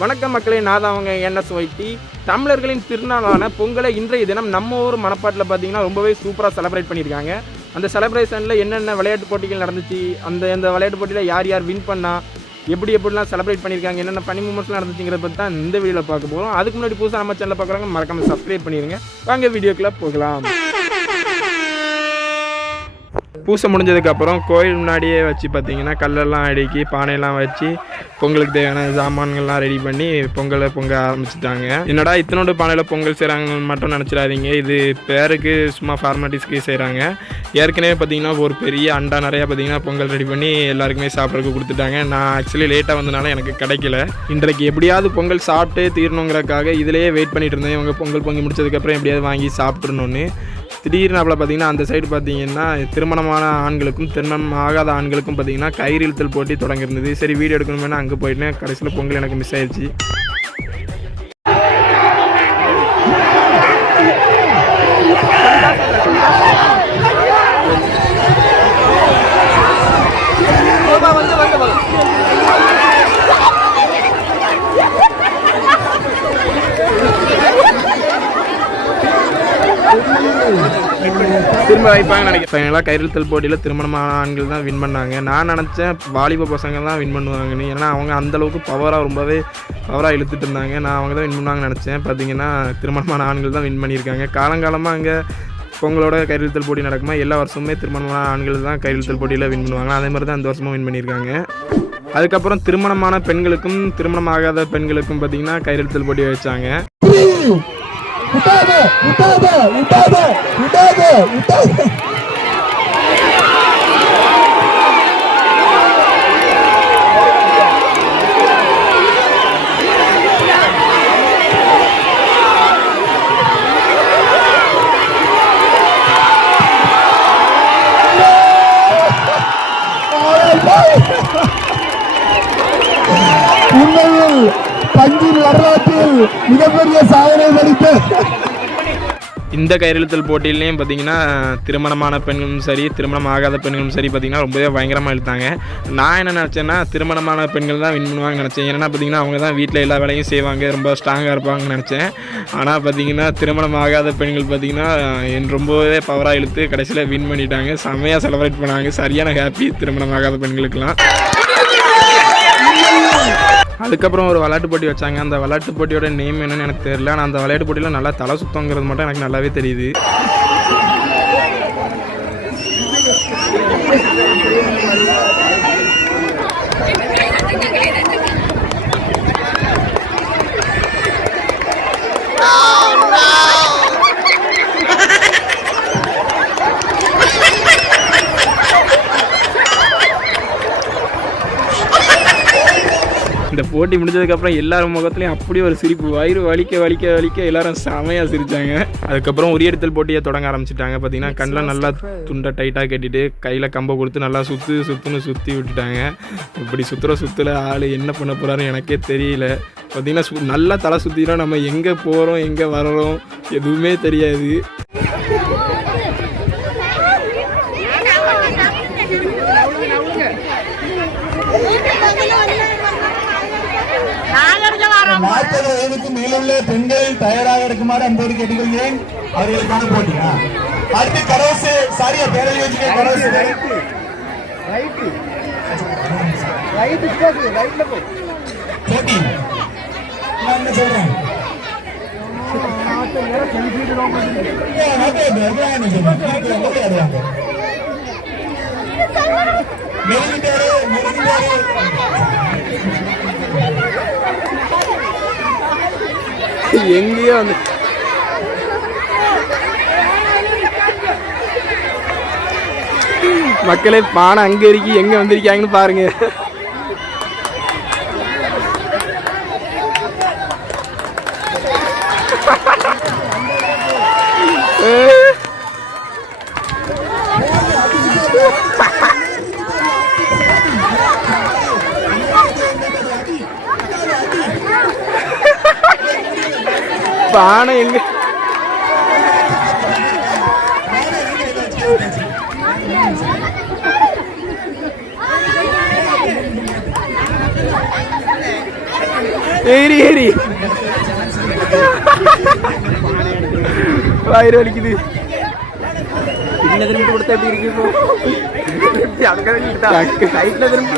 வணக்கம் மக்களே, நான் தான் அவங்க NSYT. தமிழர்களின் திருநாளான பொங்கலை இன்றைய தினம் நம்ம ஊர் மணப்பாட்டில் பார்த்தீங்கன்னா ரொம்பவே சூப்பராக செலிப்ரேட் பண்ணியிருக்காங்க. அந்த செலிப்ரேஷனில் என்னென்ன விளையாட்டு போட்டிகள் நடந்துச்சு, அந்த விளையாட்டு போட்டியில் யார் யார் வின் பண்ணா, எப்படிலாம் செலிப்ரேட் பண்ணியிருக்காங்க, என்னென்ன ஃபனி மூமெண்ட்ஸ்லாம் நடந்துச்சுங்கிறத பற்றி தான் இந்த வீடியோவில் பார்க்க போகிறோம். அதுக்கு முன்னாடி புதுசாக நம்ம சேனலில் பார்க்குறவங்க மறக்காமல் சப்ஸ்கிரைப் பண்ணிடுங்க. வாங்க வீடியோக்குள்ளே போகலாம். பூசை முடிஞ்சதுக்கப்புறம் கோயில் முன்னாடியே வச்சு பார்த்தீங்கன்னா கல்லெல்லாம் அடுக்கி பானையெல்லாம் வச்சு பொங்கலுக்கு தேவையான சாமான்கள்லாம் ரெடி பண்ணி பொங்க ஆரம்பிச்சிட்டாங்க. என்னடா இத்தனோட பானையில் பொங்கல் செய்கிறாங்கன்னு மட்டும் நினச்சிடாதீங்க, இது பேருக்கு சும்மா ஃபார்மாலிட்டிஸ்க்கு செய்கிறாங்க. ஏற்கனவே பார்த்தீங்கன்னா ஒரு பெரிய அண்டா நிறையா பார்த்தீங்கன்னா பொங்கல் ரெடி பண்ணி எல்லாருக்குமே சாப்பிட்றதுக்கு கொடுத்துட்டாங்க. நான் ஆக்சுவலி லேட்டாக வந்தனால எனக்கு கிடைக்கல. இன்றைக்கு எப்படியாவது பொங்கல் சாப்பிட்டு தீரணுங்கிறக்காக இதிலேயே வெயிட் பண்ணிட்டு இருந்தேன். இவங்க பொங்கல் பொங்கி முடிச்சதுக்கப்புறம் எப்படியாவது வாங்கி சாப்பிட்றணுன்னு. திடீர்னு அப்போ பார்த்தீங்கன்னா அந்த சைடு பார்த்தீங்கன்னா திருமணமான ஆண்களுக்கும் திருமணம் ஆகாத ஆண்களுக்கும் பார்த்தீங்கன்னா கயிறு இழுத்தல் போட்டி தொடங்கியிருந்தது. சரி வீடியோ எடுக்கணும்னா அங்கே போயிட்டேன். கடைசியில் பொங்கல் எனக்கு மிஸ் ஆயிடுச்சு. திரும்ப வைப்பாங்க நினைக்கிறேன். கயிறுத்தல் போட்டியில் திருமணமான ஆண்கள் தான் வின் பண்ணாங்க. நான் நினச்சேன் வாலிப பசங்க தான் வின் பண்ணுவாங்கன்னு. ஏன்னா அவங்க அந்தளவுக்கு ரொம்பவே பவராக இழுத்துட்டு இருந்தாங்க. நான் அவங்க தான் வின் பண்ணுவாங்கன்னு நினச்சேன். பார்த்தீங்கன்னா திருமணமான ஆண்கள் தான் வின் பண்ணியிருக்காங்க. காலங்காலமாக அங்கே பொங்கலோட கயிறுத்தல் போட்டி நடக்குமா, எல்லா வருஷமுமே திருமணமான ஆண்கள் தான் கயிறுத்தல் போட்டியில் வின் பண்ணுவாங்க. அதே மாதிரி தான் இந்த வருஷமும் வின் பண்ணியிருக்காங்க. அதுக்கப்புறம் திருமணமான பெண்களுக்கும் திருமணம் ஆகாத பெண்களுக்கும் பார்த்தீங்கன்னா கயிறுத்தல் போட்டி வச்சாங்க. பஞ்சின் வரலாற்றில் மிகப்பெரிய சாதனை படைத்த இந்த கயிறுத்தல் போட்டியிலையும் பார்த்தீங்கன்னா திருமணமான பெண்களும் சரி திருமணம் ஆகாத பெண்களும் சரி பார்த்தீங்கன்னா ரொம்பவே பயங்கரமாக இழுத்தாங்க. நான் என்ன நினச்சேன்னா திருமணமான பெண்கள் தான் வின் பண்ணுவாங்கன்னு நினச்சேன். ஏன்னா பார்த்தீங்கன்னா அவங்க தான் வீட்டில் எல்லா வேலையும் செய்வாங்க, ரொம்ப ஸ்ட்ராங்காக இருப்பாங்கன்னு நினச்சேன். ஆனால் பார்த்தீங்கன்னா திருமணம் ஆகாத பெண்கள் பார்த்தீங்கன்னா ரொம்பவே பவராக இழுத்து கடைசியில் வின் பண்ணிட்டாங்க. செம்மையாக செலிப்ரேட் பண்ணாங்க. சரியான ஹாப்பி திருமணம் ஆகாத பெண்களுக்கெல்லாம். அதுக்கப்புறம் ஒரு விளையாட்டு போட்டி வச்சாங்க. அந்த விளையாட்டு போட்டியோட நேம் என்னன்னு எனக்கு தெரியல. ஆனால் அந்த விளையாட்டு போட்டியில் நல்லா தலை சுத்தங்கிறது மட்டும் எனக்கு நல்லாவே தெரியுது. இந்த போட்டி முடிஞ்சதுக்கப்புறம் எல்லாரும் முகத்துலையும் அப்படி ஒரு சிரிப்பு, வயிறு வலிக்க எல்லாரும் செமையாக சிரித்தாங்க. அதுக்கப்புறம் உரியெடுத்தல் போட்டியை தொடங்க ஆரம்பிச்சிட்டாங்க. பார்த்தீங்கன்னா கண்ணில் நல்லா துண்டை டைட்டாக கட்டிட்டு கையில் கம்பை கொடுத்து நல்லா சுற்றுன்னு சுற்றி விட்டுட்டாங்க. இப்படி சுற்றுல ஆள் என்ன பண்ண போகிறாருன்னு எனக்கே தெரியல. பார்த்தீங்கன்னா நல்லா தலை சுற்றினா நம்ம எங்கே போகிறோம் எங்கே வர்றோம் எதுவுமே தெரியாது. மேலுள்ள பெண்கள் தயாராக இருக்குமாறு அன்போடு கேட்டுக்கொள்கிறேன். அவர்களுக்கான போட்டியா அடுத்து கரோசு சாரியா பேரளி வச்சுக்க கரோசு போட்டி நான் என்ன சொல்றேன் எங்கேயோ வந்து மக்களே பானை அங்க இருக்கு, எங்க வந்திருக்காங்கன்னு பாருங்க. பானை எங்க ஏறி ஏறி வயிறு வலிக்குது. பின்ன திரும்பி கொடுத்தா எப்படி இருக்கு இப்போ? அதுக்காக சைட்ல திரும்பி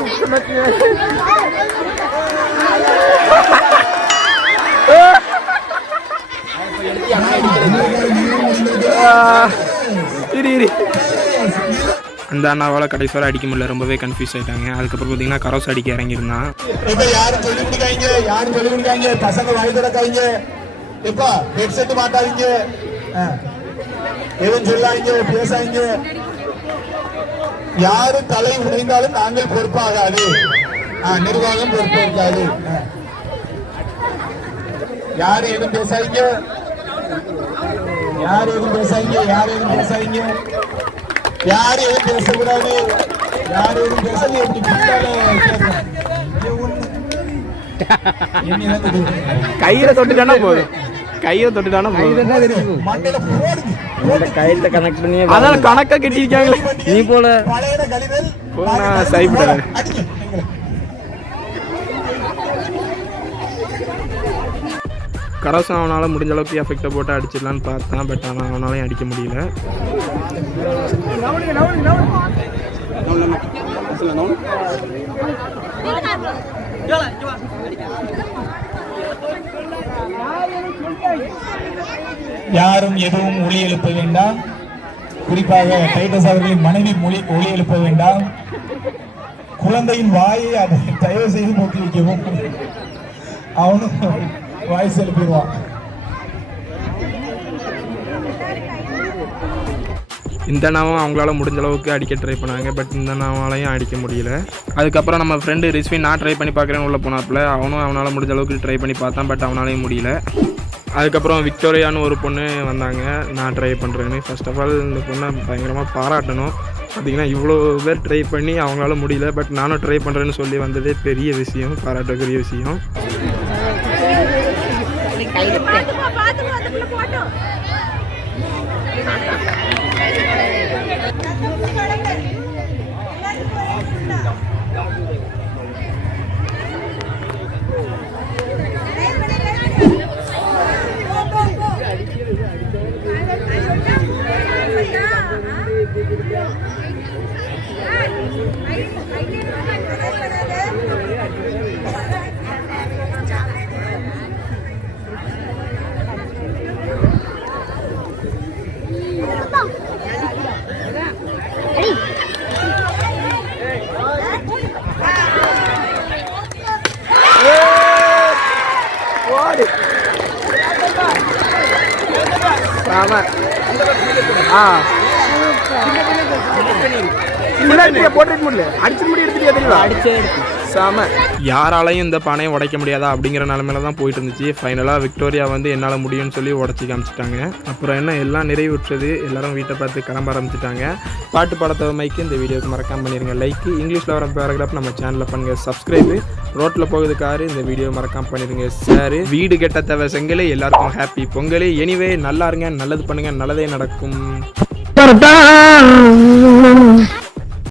அந்த அண்ணாவால் கடைசி வரை அடிக்க முடியல, ரொம்பவே கன்ஃபியூஸ் ஆகிட்டாங்க. அதுக்கப்புறம் பார்த்தீங்கன்னா கரோஸ் அடிக்க இறங்கியிருந்தான். இப்ப யாரும் சொல்லி கொடுக்காங்க, யாரும் சொல்லி கொடுக்காங்க, பசங்க வாய் திறக்காங்க. இப்ப ஹெட்செட் மாட்டாதீங்க, எவன் சொல்லாங்க பேசாங்க. யாரு தலை உடைந்தாலும் நாங்கள் பொறுப்பாகாது, நிர்வாகம் பொறுப்பேற்காது. யாரு எதுவும் பேசாதீங்க, யாரு எதுவும் பேசாதீங்க, யாரு எதுவும் பேசாதீங்க, யாரு எதுவும் பேசக்கூடாது, யாரு எதுவும் பேசாதீங்க. எப்படி கையில தொட்டுட்டானா போதும், கையில தொட்டுட்டானா போதும். கையில கனெக்ட் பண்ணி அதான் கணக்கா கட்டிருக்காங்களே. நீ போல சைப்பிட்டாரு. கரோசம் அவனால் முடிஞ்ச அளவுக்கு எஃபெக்டை போட்டு அடிச்சிடலான்னு பார்த்தேன். பட் ஆனால் அவனாலையும் அடிக்க முடியல. யாரும் எதுவும் ஒளி எழுப்ப வேண்டாம். குறிப்பாக டைட்டஸ் அவர்களின் மனைவி ஒளி எழுப்ப வேண்டாம். குழந்தையின் வாயை அதை தயவு செய்து போட்டி வைக்கவும். அவனும் வாய்ஸ் எழுப்பிடுவான். இந்த நாவும் அவங்களால முடிஞ்ச அளவுக்கு அடிக்க ட்ரை பண்ணாங்க. பட் இந்த நாவாலையும் அடிக்க முடியல. அதுக்கப்புறம் நம்ம ஃப்ரெண்டு ரிஸ்வின் நான் ட்ரை பண்ணி பார்க்குறேன்னு உள்ளே போனாப்புல அவனால் முடிஞ்ச அளவுக்கு ட்ரை பண்ணி பார்த்தான். பட் அவனாலையும் முடியல. அதுக்கப்புறம் விக்டோரியான்னு ஒரு பொண்ணு வந்தாங்க நான் ட்ரை பண்ணுறேன்னு. ஃபர்ஸ்ட் ஆஃப் ஆல் இந்த பொண்ணை பயங்கரமாக பாராட்டணும். பார்த்திங்கன்னா இவ்வளோ பேர் ட்ரை பண்ணி அவங்களால முடியல. பட் நானும் ட்ரை பண்ணுறேன்னு சொல்லி வந்ததே பெரிய விஷயம், பாராட்டக்கூடிய விஷயம். யாராலையும் இந்த பானையை உடைக்க முடியாதா அப்படிங்கிற நிலமையில தான் போயிட்டு இருந்துச்சு. ஃபைனலாக விக்டோரியா வந்து என்னால் முடியும்னு சொல்லி உடச்சி காமிச்சிட்டாங்க. அப்புறம் என்ன எல்லாம் நிறைவுற்றது. எல்லாரும் வீட்டை பார்த்து கிளம்ப ஆரம்பிச்சிட்டாங்க. பாட்டு பாடத்தவமைக்கு இந்த வீடியோக்கு மறக்காம பண்ணிடுங்க லைக். இங்கிலீஷில் வர பேராகிராஃப் நம்ம சேனலில் பண்ணுங்க சப்ஸ்கிரைபு. ரோட்டில் போகுது காரு இந்த வீடியோ மறக்காம பண்ணிடுங்க ஷேரு. வீடு கெட்ட தேவை செங்கல். எல்லாருக்கும் ஹாப்பி பொங்கல். எனிவே நல்லா இருங்க, நல்லது பண்ணுங்க, நல்லதே நடக்கும்.